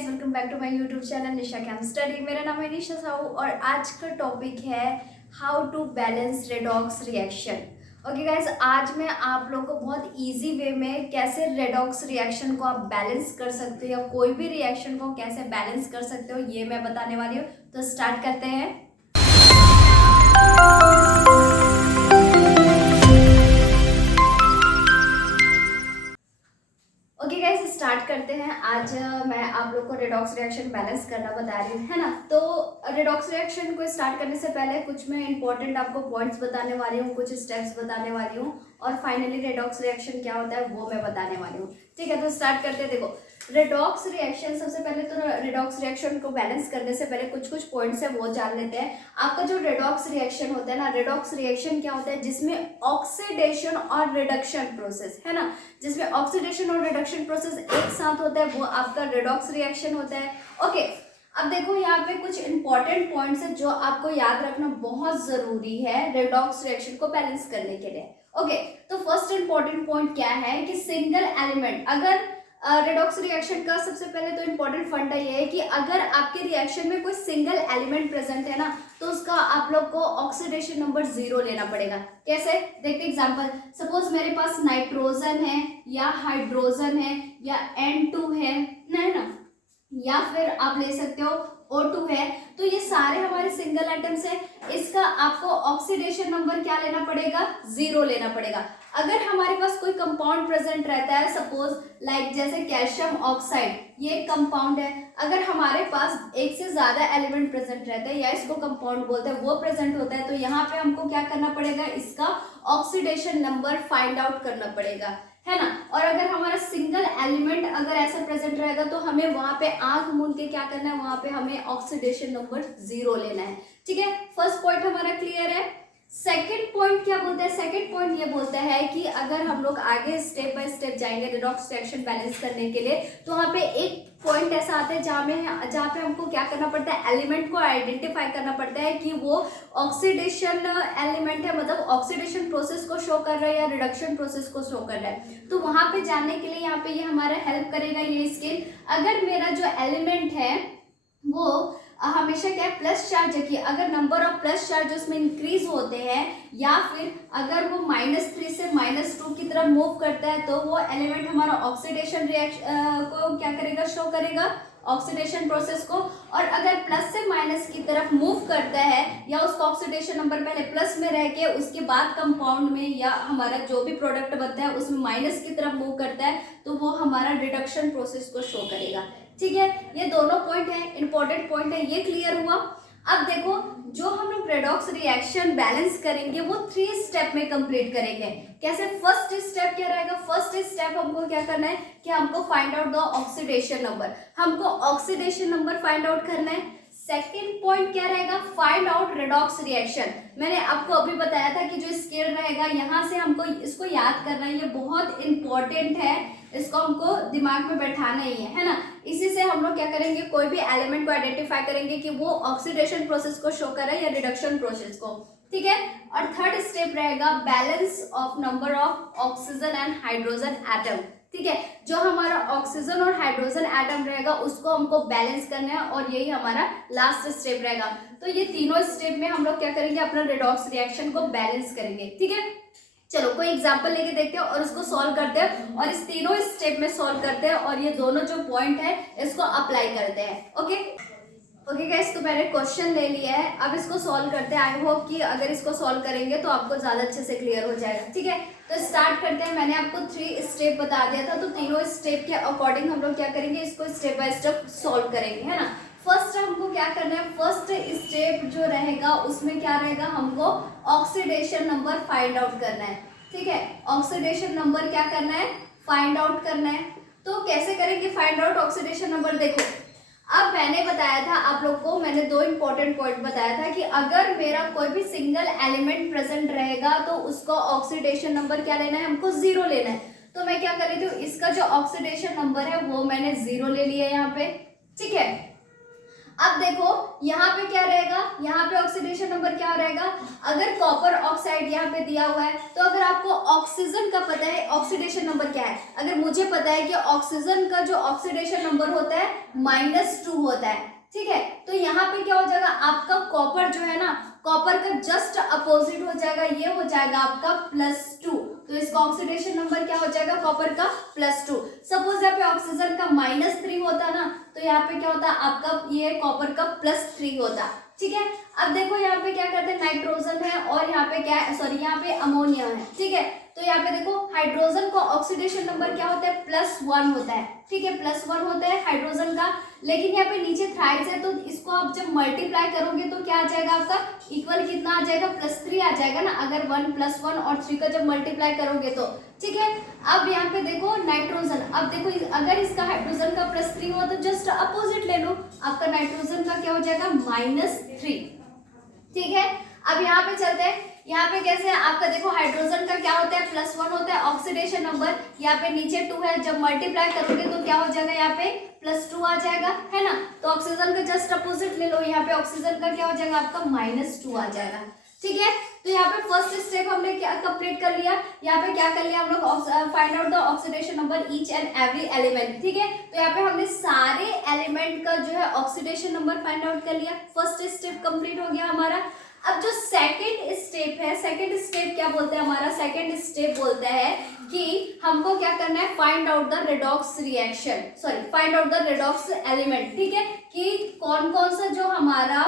Guys, welcome back to my YouTube channel Nisha cam study. मेरा नाम है निशा साहू और आज का टॉपिक है how to balance redox reaction. Okay guys, आज मैं आप लोगों को बहुत इजी वे में कैसे रेडॉक्स रिएक्शन को आप बैलेंस कर सकते हो या कोई भी रिएक्शन को कैसे बैलेंस कर सकते हो ये मैं बताने वाली हूँ। तो स्टार्ट करते हैं। ओके गाइस, स्टार्ट करते हैं। आज मैं आप लोग को रेडॉक्स रिएक्शन बैलेंस करना बता रही हूँ, है ना। तो रेडॉक्स रिएक्शन को स्टार्ट करने से पहले कुछ मैं इंपॉर्टेंट आपको पॉइंट्स बताने वाली हूँ, कुछ स्टेप्स बताने वाली हूँ और फाइनली रेडॉक्स रिएक्शन क्या होता है वो मैं बताने वाली हूँ। ठीक है, तो स्टार्ट करते हैं। देखो, रेडॉक्स रिएक्शन, सबसे पहले तो रेडॉक्स रिएक्शन को बैलेंस करने से पहले कुछ कुछ पॉइंट्स है वो जान लेते हैं। आपका जो रेडॉक्स रिएक्शन होता है ना, रेडॉक्स रिएक्शन क्या होता है, जिसमें ऑक्सीडेशन और रिडक्शन प्रोसेस है ना, जिसमें ऑक्सीडेशन और रिडक्शन प्रोसेस एक साथ होता है, वो आपका रेडॉक्स रिएक्शन होता है। ओके, अब देखो यहाँ पे कुछ इंपॉर्टेंट पॉइंट्स है जो आपको याद रखना बहुत जरूरी है रेडॉक्स रिएक्शन को बैलेंस करने के लिए। ओके, तो फर्स्ट इंपॉर्टेंट पॉइंट क्या है कि सिंगल एलिमेंट, अगर रेडॉक्स रिएक्शन का सबसे पहले तो इंपॉर्टेंट फंडा ये है कि अगर आपके रिएक्शन में कोई सिंगल एलिमेंट प्रेजेंट है ना, तो उसका आप लोग को ऑक्सीडेशन नंबर 0 लेना पड़ेगा। कैसे, देखते एग्जांपल। सपोज मेरे पास नाइट्रोजन है या हाइड्रोजन है या N2 है ना, या फिर आप ले सकते हो O2 है। तो ये सारे हमारे सिंगल एटम्स है, इसका आपको ऑक्सीडेशन नंबर क्या लेना पड़ेगा, 0 लेना पड़ेगा। अगर हमारे पास कोई कंपाउंड प्रेजेंट रहता है, सपोज लाइक जैसे कैल्शियम ऑक्साइड, ये एक कंपाउंड है, अगर हमारे पास एक से ज्यादा एलिमेंट प्रेजेंट रहते हैं या इसको कंपाउंड बोलते हैं, वो प्रेजेंट होता है, तो यहाँ पे हमको क्या करना पड़ेगा, इसका ऑक्सीडेशन नंबर फाइंड आउट करना पड़ेगा, है ना। और अगर हमारा सिंगल एलिमेंट अगर ऐसा प्रेजेंट रहेगा तो हमें वहां पे आंख मूंद के क्या करना है, वहां पे हमें ऑक्सीडेशन नंबर 0 लेना है। ठीक है, फर्स्ट पॉइंट हमारा क्लियर है। सेकंड पॉइंट क्या बोलता है, सेकंड पॉइंट ये बोलता है कि अगर हम लोग आगे स्टेप बाय स्टेप जाएंगे रेडॉक्स रिएक्शन बैलेंस करने के लिए, तो वहां पे एक पॉइंट ऐसा आता है जहाँ पे हमको क्या करना पड़ता है, एलिमेंट को आइडेंटिफाई करना पड़ता है कि वो ऑक्सीडेशन एलिमेंट है, मतलब ऑक्सीडेशन प्रोसेस को शो कर रहा है या रिडक्शन प्रोसेस को शो कर रहा है। तो वहां पे जानने के लिए यहाँ पे ये हमारा हेल्प करेगा ये स्केल। अगर मेरा जो एलिमेंट है वो हमेशा क्या है, प्लस चार्ज है, कि अगर नंबर ऑफ प्लस चार्ज उसमें इंक्रीज होते हैं या फिर अगर वो -3 से -2 की तरफ मूव करता है, तो वो एलिमेंट हमारा ऑक्सीडेशन रिएक्शन को क्या करेगा, शो करेगा ऑक्सीडेशन प्रोसेस को। और अगर प्लस से माइनस की तरफ मूव करता है या उसका ऑक्सीडेशन नंबर पहले प्लस में रह के उसके बाद कंपाउंड में या हमारा जो भी प्रोडक्ट बनता है उसमें माइनस की तरफ मूव करता है, तो वो हमारा रिडक्शन प्रोसेस को शो करेगा। ठीक है, ये दोनों पॉइंट है, इंपॉर्टेंट पॉइंट है, ये क्लियर हुआ। अब देखो, जो हम लोग रेडॉक्स रिएक्शन बैलेंस करेंगे वो 3 स्टेप में कंप्लीट करेंगे। कैसे, फर्स्ट स्टेप क्या रहेगा, फर्स्ट स्टेप हमको क्या करना है कि हमको find out the oxidation number, हमको ऑक्सीडेशन नंबर फाइंड आउट करना है। सेकेंड पॉइंट क्या रहेगा, फाइंड आउट रेडॉक्स रिएक्शन। मैंने आपको अभी बताया था कि जो स्केल रहेगा यहाँ से हमको इसको याद करना है, ये बहुत इंपॉर्टेंट है, इसको हमको दिमाग में बैठाना ही है ना। इसी से हम लोग क्या करेंगे, कोई भी एलिमेंट को आइडेंटिफाई करेंगे कि वो ऑक्सीडेशन प्रोसेस को शो कर रहा है या रिडक्शन प्रोसेस को। ठीक है, और थर्ड स्टेप रहेगा balance of number of oxygen and hydrogen atom. ठीक है, जो हमारा ऑक्सीजन और हाइड्रोजन एटम रहेगा उसको हमको बैलेंस करना है और यही हमारा लास्ट स्टेप रहेगा। तो ये तीनों स्टेप में हम लोग क्या करेंगे, अपना रेडॉक्स रिएक्शन को बैलेंस करेंगे। ठीक है, चलो कोई एग्जांपल लेके देखते हैं और उसको सॉल्व करते हैं और इस तीनों स्टेप में सॉल्व करते हैं और ये दोनों जो पॉइंट है इसको अप्लाई करते हैं। ओके ओके गाइस, तो मैंने क्वेश्चन ले लिया है, अब इसको सॉल्व करते हैं। आई होप कि अगर इसको सॉल्व करेंगे तो आपको ज़्यादा अच्छे से क्लियर हो जाएगा। ठीक है, तो स्टार्ट करते हैं। मैंने आपको 3 स्टेप बता दिया था, तो तीनों स्टेप के अकॉर्डिंग हम लोग क्या करेंगे, इसको स्टेप बाय स्टेप सॉल्व करेंगे, है ना। फर्स्ट हमको क्या करना है, फर्स्ट स्टेप जो रहेगा उसमें क्या रहेगा, हमको ऑक्सीडेशन नंबर फाइंड आउट करना है। ठीक है, ऑक्सीडेशन नंबर क्या करना है, फाइंड आउट करना है। तो कैसे करेंगे फाइंड आउट ऑक्सीडेशन नंबर, देखो अब मैंने बताया था आप लोग को, मैंने 2 इंपॉर्टेंट पॉइंट बताया था कि अगर मेरा कोई भी सिंगल एलिमेंट प्रेजेंट रहेगा तो उसका ऑक्सीडेशन नंबर क्या लेना है, हमको 0 लेना है। तो मैं क्या कर रही थी, इसका जो ऑक्सीडेशन नंबर है वो मैंने 0 ले लिया यहाँ पे। ठीक है, अब देखो यहाँ पे क्या रहेगा, यहाँ पे ऑक्सीडेशन नंबर क्या रहेगा, अगर कॉपर ऑक्साइड यहाँ पे दिया हुआ है तो अगर आपको ऑक्सीजन का पता है ऑक्सीडेशन नंबर क्या है, अगर मुझे पता है कि ऑक्सीजन का जो ऑक्सीडेशन नंबर होता है -2 होता है, ठीक है, तो यहाँ पे क्या हो जाएगा आपका कॉपर जो है ना, कॉपर का जस्ट अपोजिट हो जाएगा, ये हो जाएगा आपका +2, तो इसका ऑक्सीडेशन नंबर क्या हो जाएगा कॉपर का +2। सपोज यहाँ पे ऑक्सीजन का -3 होता ना, तो यहाँ पे क्या होता आपका ये कॉपर का +3 होता, ठीक है। अब देखो यहाँ पे क्या करते हैं, नाइट्रोजन है और यहाँ पे क्या है, सॉरी यहाँ पे अमोनिया है, ठीक है, तो यहाँ पे देखो हाइड्रोजन का ऑक्सीडेशन नंबर क्या होता है +1 होता है, ठीक है, +1 होता है हाइड्रोजन का, लेकिन यहाँ पे नीचे थ्राइड्स है तो इसको आप जब मल्टीप्लाई करोगे तो क्या आ जाएगा आपका इक्वल कितना आ जाएगा +3 आ जाएगा ना, अगर 1 + 1 और 3 का जब मल्टीप्लाई करोगे तो, ठीक है। अब यहाँ पे देखो नाइट्रोजन, अब देखो अगर इसका हाइड्रोजन का +3 हो तो जस्ट अपोजिट ले लो, आपका नाइट्रोजन का क्या हो जाएगा -3, ठीक है। अब यहाँ पे चलते हैं, यहाँ पे कैसे है आपका देखो हाइड्रोजन का क्या होता है +1 होता है ऑक्सीडेशन नंबर, यहाँ पे नीचे 2 है, जब मल्टीप्लाई करोगे तो क्या हो जाएगा यहाँ पे +2 आ जाएगा, है ना, तो ऑक्सीजन का जस्ट अपोजिट ले लो, यहाँ पे ऑक्सीजन का क्या हो जाएगा आपका -2 आ जाएगा, ठीक है। तो यहाँ पे फर्स्ट स्टेप हमने क्या कंप्लीट कर लिया, यहाँ पे क्या कर लिया हम लोग, find out the oxidation number each and every element, ठीक है, तो यहाँ पे हमने सारे एलिमेंट का जो है ऑक्सीडेशन नंबर फाइंड आउट कर लिया, फर्स्ट स्टेप कंप्लीट हो गया हमारा। अब जो सेकंड स्टेप है, सेकंड स्टेप क्या बोलते हैं, हमारा सेकंड स्टेप बोलता है कि हमको क्या करना है, find out the redox reaction, sorry find out the redox element, ठीक है, कि कौन कौन सा जो हमारा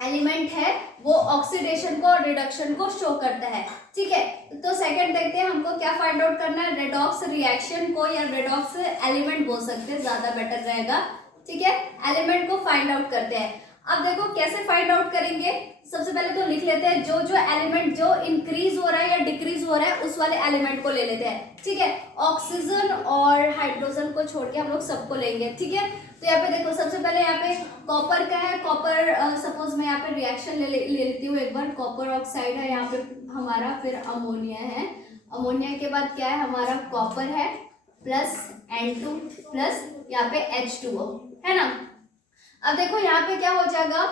एलिमेंट है वो ऑक्सीडेशन को और रिडक्शन को शो करता है, ठीक है। तो सेकंड देखते हैं हमको क्या फाइंड आउट करना है, रेडॉक्स रिएक्शन को या रेडॉक्स एलिमेंट बोल सकते हैं, ज्यादा बेटर रहेगा, ठीक है, एलिमेंट को फाइंड आउट करते हैं। अब देखो कैसे फाइंड आउट करेंगे, सबसे पहले तो लिख लेते हैं जो जो एलिमेंट जो इंक्रीज हो रहा है या डिक्रीज हो रहा है उस वाले एलिमेंट को ले लेते हैं, ठीक है, ऑक्सीजन और हाइड्रोजन को छोड़ के हम लोग सबको लेंगे, ठीक है। तो यहाँ पे देखो सबसे पहले यहाँ पे कॉपर का है, कॉपर सपोज मैं यहाँ पे रिएक्शन ले लेती हूँ एक बार, कॉपर ऑक्साइड है यहाँ पे हमारा, फिर अमोनिया है, अमोनिया के बाद क्या है हमारा कॉपर है प्लस N2 प्लस यहाँ पे H2O, है ना। अब देखो यहाँ पे क्या हो जाएगा,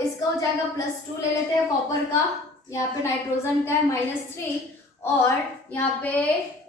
इसका हो जाएगा +2 ले लेते हैं कॉपर का, यहाँ पे नाइट्रोजन का है -3 और यहाँ पे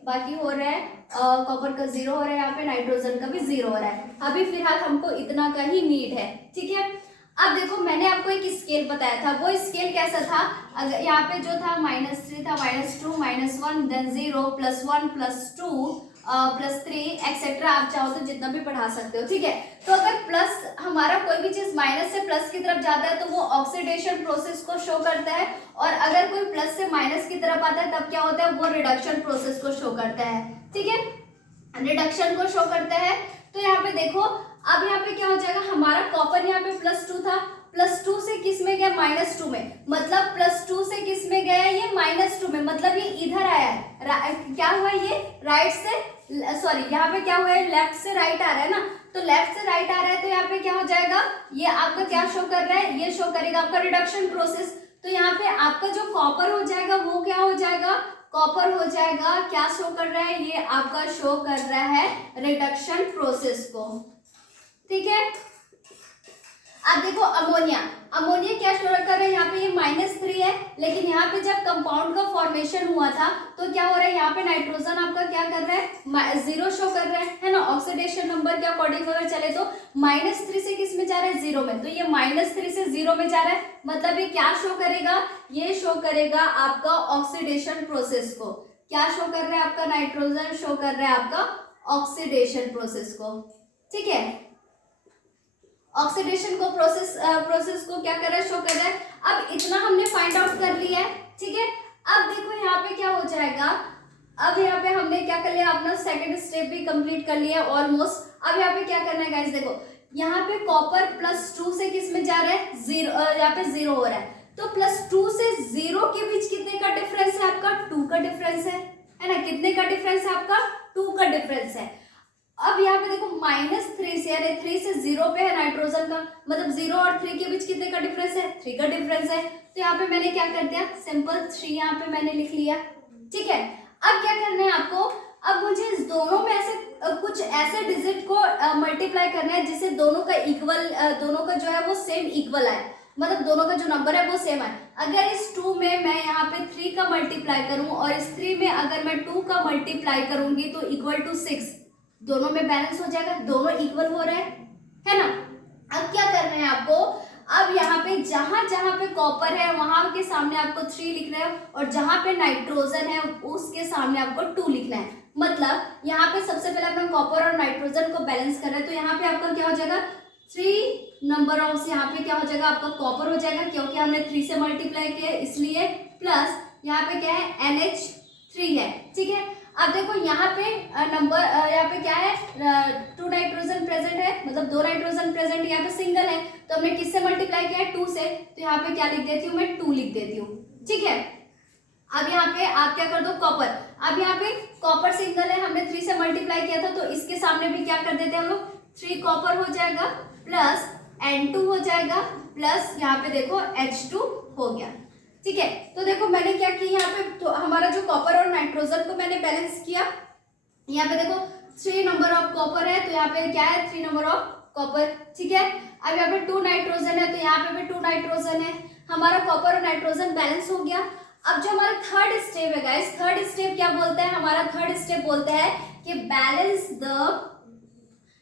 बाकी हो रहा है कॉपर का 0 हो रहा है, यहाँ पे नाइट्रोजन का भी 0 हो रहा है, अभी फिलहाल हमको इतना का ही नीड है, ठीक है। अब देखो मैंने आपको एक स्केल बताया था, वो स्केल कैसा था, अगर यहाँ पे जो था -3 था, -2 -1 देन 0 +1 +2 +3 एक्सेट्रा, आप चाहो तो जितना भी पढ़ा सकते हो, ठीक है। तो अगर प्लस हमारा कोई भी चीज माइनस से प्लस की तरफ जाता है तो वो ऑक्सीडेशन प्रोसेस को शो करता है, और अगर कोई प्लस से माइनस की तरफ आता है तब क्या होता है, वो रिडक्शन प्रोसेस को शो करता है, ठीक है, रिडक्शन को शो करता है। तो यहाँ पे देखो अब यहाँ पे क्या हो जाएगा, हमारा कॉपर यहाँ पे +2 था, +2 से किस में गया -2 में, मतलब +2 से किस में गया ये -2 में, मतलब ये इधर आया है, क्या हुआ ये राइट से, सॉरी यहाँ पे क्या हुआ है लेफ्ट से राइट आ रहा है ना, तो लेफ्ट से राइट आ रहा है तो यहाँ पे क्या हो जाएगा, ये आपका क्या शो कर रहा है, ये शो करेगा आपका रिडक्शन प्रोसेस, तो यहाँ पे आपका जो कॉपर हो जाएगा वो क्या हो जाएगा, कॉपर हो जाएगा, क्या शो कर रहा है, ये आपका शो कर रहा है रिडक्शन प्रोसेस को, ठीक है। अब देखो अमोनिया, अमोनिया क्या शो कर रहा है, यहाँ पे ये -3 है, लेकिन यहाँ पे जब कंपाउंड का फॉर्मेशन हुआ था तो क्या हो रहा है, यहाँ पे नाइट्रोजन आपका क्या कर रहा है 0 शो कर रहा है ना, ऑक्सीडेशन नंबर के अकॉर्डिंग अगर चले तो -3 से किस में जा रहा है 0 में, तो ये -3 से 0 में जा रहा है, मतलब ये क्या शो करेगा, ये शो करेगा आपका ऑक्सीडेशन प्रोसेस को, क्या शो कर रहा है आपका नाइट्रोजन शो कर रहा है आपका ऑक्सीडेशन प्रोसेस को, ठीक है, ऑक्सीडेशन को प्रोसेस को क्या कर रहा है, शो कर रहा है। अब इतना हमने फाइंड आउट कर लिया है, ठीक है। अब देखो यहाँ पे क्या हो जाएगा, अब यहाँ पे हमने क्या कर लिया, अपना सेकंड स्टेप भी कंप्लीट कर लिया ऑलमोस्ट। अब यहाँ पे क्या करना है गाइस, देखो यहाँ पे कॉपर +2 से किस में जा रहा है 0, यहाँ पे 0 हो रहा है, तो +2 से 0 के बीच कितने का डिफरेंस है आपका 2 का डिफरेंस है ना, कितने का डिफरेंस है आपका 2 का डिफरेंस है। अब यहाँ पे देखो -3 से, यानी 3 से 0 पे है नाइट्रोजन का, मतलब 0 और 3 के बीच कितने का डिफरेंस है 3 का डिफरेंस है, तो यहाँ पे मैंने क्या कर दिया, सिंपल 3 यहाँ पे मैंने लिख लिया, ठीक है। अब क्या करना है आपको, अब मुझे इस दोनों में ऐसे कुछ ऐसे डिजिट को मल्टीप्लाई करना है जिससे दोनों का इक्वल, दोनों का जो है वो सेम इक्वल आए, मतलब दोनों का जो नंबर है वो सेम आए। अगर इस 2 में मैं यहाँ पे 3 का मल्टीप्लाई करूं और इस 3 में अगर मैं 2 का मल्टीप्लाई करूंगी तो इक्वल टू 6, दोनों में बैलेंस हो जाएगा, दोनों इक्वल हो रहे हैं, है ना। अब क्या करना है आपको, अब यहाँ पे जहां जहां पे कॉपर है वहां के सामने आपको 3 लिखना है और जहां पे नाइट्रोजन है उसके सामने आपको 2 लिखना है। मतलब यहाँ पे सबसे पहले अपना कॉपर और नाइट्रोजन को बैलेंस कर रहे हैं, तो यहाँ पे आपका क्या हो जाएगा 3 नंबर ऑफ, यहाँ पे क्या हो जाएगा आपका कॉपर हो जाएगा क्योंकि हमने 3 से मल्टीप्लाई किया इसलिए, प्लस यहाँ पे क्या है NH3 है, ठीक है। अब देखो यहाँ पे नंबर, यहाँ पे क्या है 2 नाइट्रोजन प्रेजेंट है, मतलब 2 नाइट्रोजन प्रेजेंट, यहाँ पे सिंगल है तो हमने किससे मल्टीप्लाई किया है 2 से, तो यहाँ पे क्या लिख देती हूँ मैं 2 लिख देती हूँ, ठीक है। अब यहाँ पे आप क्या कर दो कॉपर, अब यहाँ पे कॉपर सिंगल है, हमने 3 से मल्टीप्लाई किया था तो इसके सामने भी क्या कर देते हैं हम लोग 3 कॉपर हो जाएगा प्लस N2 हो जाएगा प्लस यहाँ पे देखो H2 हो गया, ठीक है। तो देखो मैंने क्या किया यहाँ पे, तो हमारा जो कॉपर और नाइट्रोजन को मैंने बैलेंस किया, यहाँ पे देखो 3 नंबर ऑफ कॉपर है तो यहाँ पे क्या है 3 नंबर ऑफ कॉपर, ठीक है। अब यहाँ पे 2 नाइट्रोजन है तो यहाँ पे भी 2 नाइट्रोजन है, हमारा कॉपर और नाइट्रोजन बैलेंस हो गया। अब जो हमारा थर्ड स्टेप है गाइस, थर्ड स्टेप क्या बोलता है, हमारा थर्ड स्टेप बोलता है कि balance the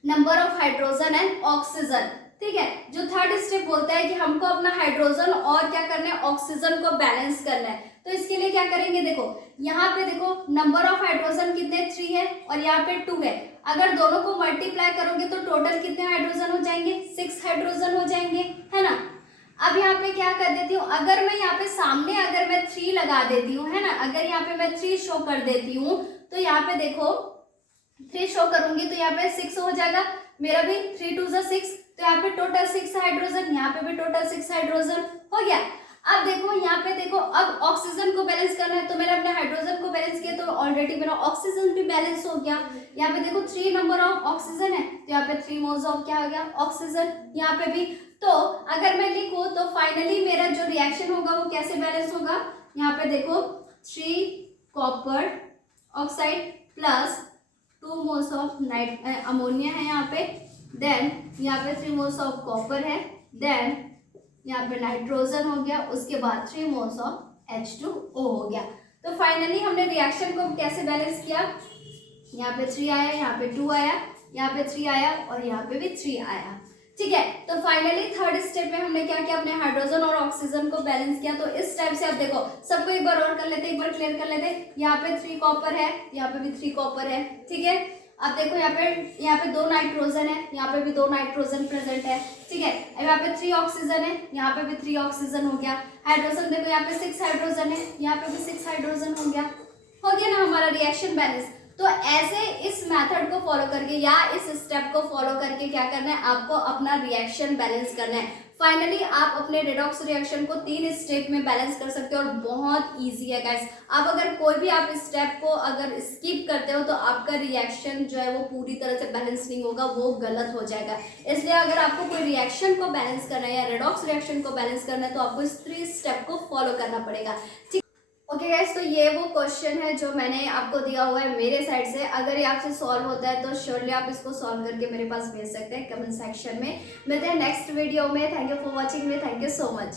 number of hydrogen and oxygen, ठीक है। जो थर्ड स्टेप बोलता है कि हमको अपना हाइड्रोजन और क्या करना है ऑक्सीजन को बैलेंस करना है, तो इसके लिए क्या करेंगे, देखो यहाँ पे देखो नंबर ऑफ हाइड्रोजन कितने 3 है और यहाँ पे 2 है, अगर दोनों को मल्टीप्लाई करोगे तो टोटल कितने हाइड्रोजन हो जाएंगे 6 हाइड्रोजन हो जाएंगे, है ना। अब यहाँ पे क्या कर देती हूँ, अगर मैं यहाँ पे सामने अगर मैं 3 लगा देती हूँ, है ना, अगर यहाँ पे मैं 3 शो कर देती हूँ तो यहाँ पे देखो 3 शो करूंगी तो यहाँ पे 6 हो जाएगा, मेरा भी 3 2 6, तो यहाँ पे टोटल 6 हाइड्रोजन, यहाँ पे भी टोटल 6 हाइड्रोजन हो गया। अब देखो यहाँ पे देखो, अब ऑक्सीजन को बैलेंस करना है तो मैंने अपने हाइड्रोजन को बैलेंस किया तो ऑलरेडी मेरा ऑक्सीजन भी बैलेंस हो गया। यहाँ पे देखो 3 नंबर ऑफ ऑक्सीजन है तो यहाँ पे 3 मोल्स ऑफ क्या हो गया ऑक्सीजन, यहाँ पे भी। तो अगर मैं लिखूं तो फाइनली मेरा जो रिएक्शन होगा वो कैसे बैलेंस होगा, यहाँ पे देखो 3 copper oxide plus 2 moles of ammonia है यहाँ पे, देन यहाँ पे 3 मोल्स ऑफ कॉपर है, देन यहाँ पे नाइट्रोजन हो गया, उसके बाद 3 मोल्स ऑफ H2O हो गया। तो फाइनली हमने रिएक्शन को कैसे बैलेंस किया, यहाँ पे 3 आया, यहाँ पे 2 आया, यहाँ पे 3 आया और यहाँ पे भी 3 आया, ठीक है। तो फाइनली थर्ड स्टेप में हमने क्या किया, अपने हाइड्रोजन और ऑक्सीजन को बैलेंस किया। तो इस टाइप से आप देखो सबको एक बार और कर लेते हैं, एक बार क्लियर कर लेते हैं। यहाँ पे 3 कॉपर है, यहाँ पे भी 3 कॉपर है, ठीक है। अब देखो यहाँ पे 2 नाइट्रोजन है, यहाँ पे भी 2 नाइट्रोजन प्रेजेंट है, ठीक है। अब यहाँ पे 3 ऑक्सीजन है, यहाँ पे भी 3 ऑक्सीजन हो गया। हाइड्रोजन देखो यहाँ पे 6 हाइड्रोजन है, यहाँ पे भी 6 हाइड्रोजन हो गया ना हमारा रिएक्शन बैलेंस। तो ऐसे इस मेथड को फॉलो करके या इस स्टेप को फॉलो करके क्या करना है, आपको अपना रिएक्शन बैलेंस करना है। फाइनली आप अपने रेडॉक्स रिएक्शन को 3 स्टेप में बैलेंस कर सकते हो और बहुत इजी है गाइस। अब अगर कोई भी आप इस स्टेप को अगर स्किप करते हो तो आपका रिएक्शन जो है वो पूरी तरह से बैलेंस नहीं होगा, वो गलत हो जाएगा। इसलिए अगर आपको कोई रिएक्शन को बैलेंस करना है या रेडॉक्स रिएक्शन को बैलेंस करना है तो आपको इस 3 स्टेप को फॉलो करना पड़ेगा, ठीक। ओके गाइस, तो ये वो क्वेश्चन है जो मैंने आपको दिया हुआ है मेरे साइड से। अगर ये आपसे सॉल्व होता है तो श्योरली आप इसको सॉल्व करके मेरे पास भेज सकते हैं कमेंट सेक्शन में। मिलते हैं नेक्स्ट वीडियो में। Thank you for watching me, thank you so much.